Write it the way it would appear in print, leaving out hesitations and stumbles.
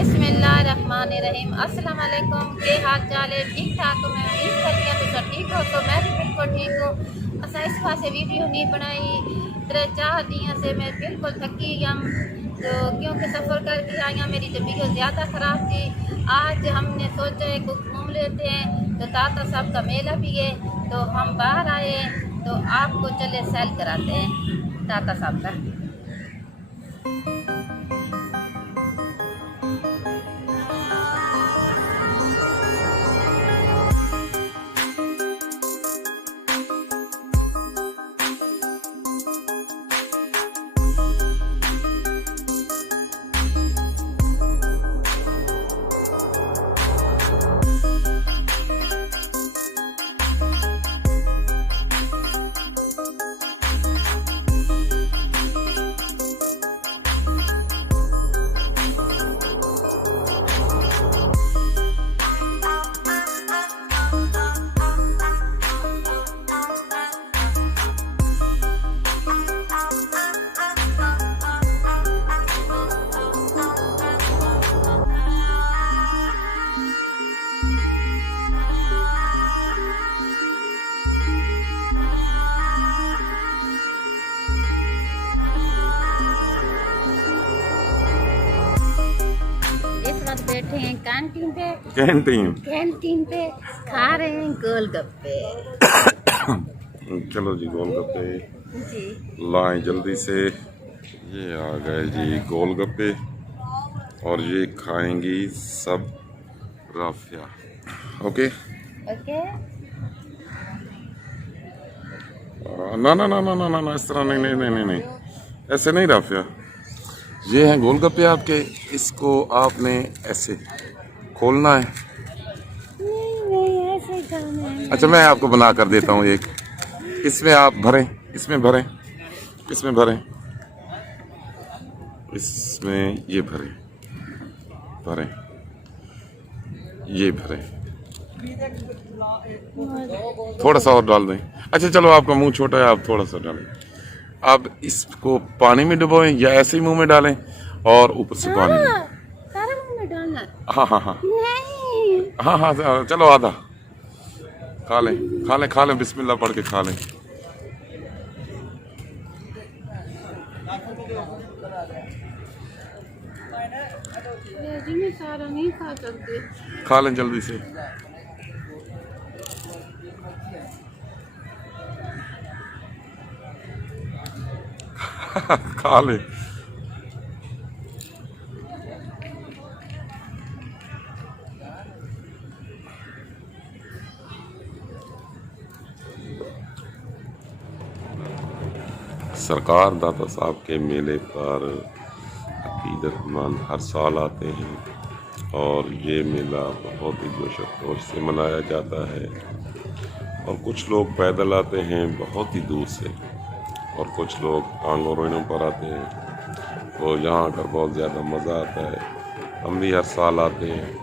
बिस्मिल्लाहिर्रहमानिर्रहीम। अस्सलाम वालेकुम। के हाल चाल है? ठीक ठाक हो? मैं उम्मीद करती हूँ तो सब ठीक हो। तो मैं भी बिल्कुल ठीक हूँ। असा इस पासे वीडियो नहीं बनाई 3-4 दिन से मैं बिल्कुल थकी हम तो क्योंकि सफ़र करके आई मेरी तबीयत ज़्यादा ख़राब थी। आज हमने सोचा है कुछ घूम लेते हैं तो ताता साहब का मेला भी है तो हम बाहर आए तो आपको चले सैल कराते हैं ताता साहब का। बैठे हैं कैंटीन पे खा रहे हैं गोलगप्पे। चलो जी गोलगप्पे जी लाएं जल्दी से। ये आ गए जी गोलगप्पे और ये खाएंगी सब राफिया। Okay okay. ना ना ना ना ना ना ना इस तरह नहीं नहीं नहीं नहीं नहीं ऐसे नहीं राफिया। ये हैं गोलगप्पे आपके, इसको आपने ऐसे खोलना है। नहीं ऐसे खाना है। अच्छा मैं आपको बना कर देता हूँ एक। इसमें आप भरें, इसमें भरें, इसमें भरें, इसमें ये भरें, भरें, ये भरें, थोड़ा सा और डाल दें। अच्छा चलो आपका मुंह छोटा है, आप थोड़ा सा डालें। आप इसको पानी में डुबोएं या ऐसे ही मुंह में डालें और ऊपर से पानी में। सारा मुंह में डालना? हाँ हाँ हाँ नहीं। हाँ हाँ चलो आधा खा लें, खा लें, खा लें, बिस्मिल्लाह पढ़ के खा लें। जी सारा नहीं खा सकते। खा लें जल्दी से। खा ले। सरकार दाता साहब के मेले पर अकीदतमंद हर साल आते हैं और ये मेला बहुत ही जोश खरोश से मनाया जाता है। और कुछ लोग पैदल आते हैं बहुत ही दूर से और कुछ लोग टांगों रोइनों पर आते हैं। तो यहाँ आकर बहुत ज़्यादा मज़ा आता है। हम भी हर साल आते हैं।